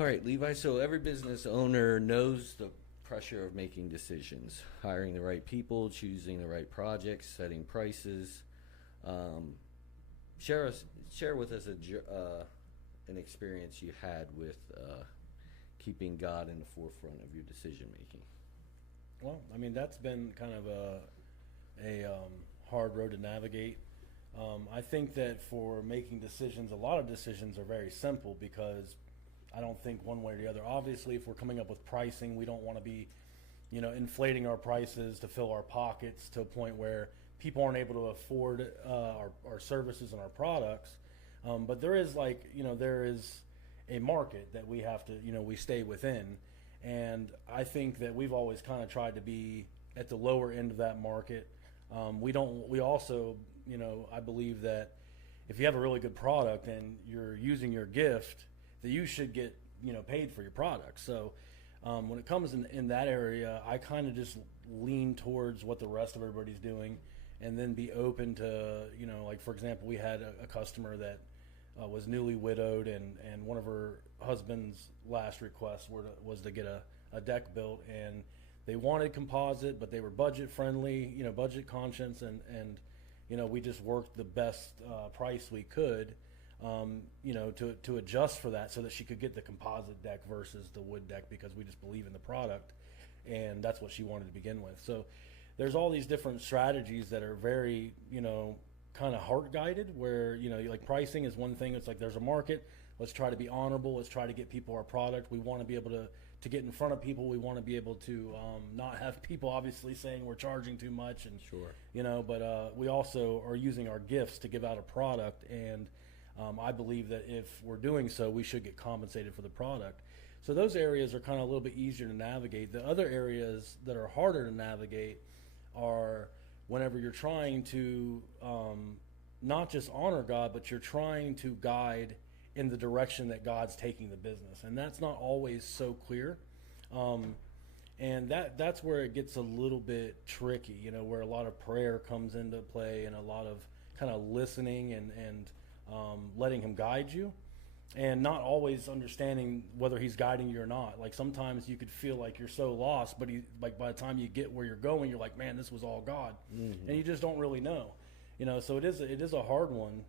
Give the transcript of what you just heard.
All right, Levi. So every business owner knows the pressure of making decisions, hiring the right people, choosing the right projects, setting prices. Um, share us, share with us an experience you had with keeping God in the forefront of your decision making. Well, I mean, that's been kind of a hard road to navigate. I think that for making decisions, a lot of decisions are very simple because I don't think one way or the other. Obviously, if we're coming up with pricing, we don't want to be, inflating our prices to fill our pockets to a point where people aren't able to afford our services and our products. But there is there is a market that we have to, we stay within. And I think that we've always kind of tried to be at the lower end of that market. We also, I believe that if you have a really good product and you're using your gift, that you should get, paid for your product. So when it comes in that area, I kind of just lean towards what the rest of everybody's doing and then be open to, like for example, we had a customer that was newly widowed and one of her husband's last requests was to get a deck built, and they wanted composite, but they were budget friendly, budget conscious, and we just worked the best price we could, to adjust for that so that she could get the composite deck versus the wood deck because we just believe in the product, and that's what she wanted to begin with. So there's all these different strategies that are very, kind of heart guided where, like pricing is one thing. It's like there's a market. Let's try to be honorable. Let's try to get people our product. We want to be able to get in front of people. We want to be able to not have people obviously saying we're charging too much. And Sure. But we also are using our gifts to give out a product. And I believe that if we're doing so, we should get compensated for the product. So those areas are kind of a little bit easier to navigate. The other areas that are harder to navigate are whenever you're trying to not just honor God, but you're trying to guide in the direction that God's taking the business. And that's not always so clear. And that's where it gets a little bit tricky, where a lot of prayer comes into play and a lot of kind of listening and letting him guide you. And not always understanding whether he's guiding you or not. Like sometimes you could feel like you're so lost, but by the time you get where you're going, you're like, man, this was all God. Mm-hmm. And you just don't really know. So it is a hard one.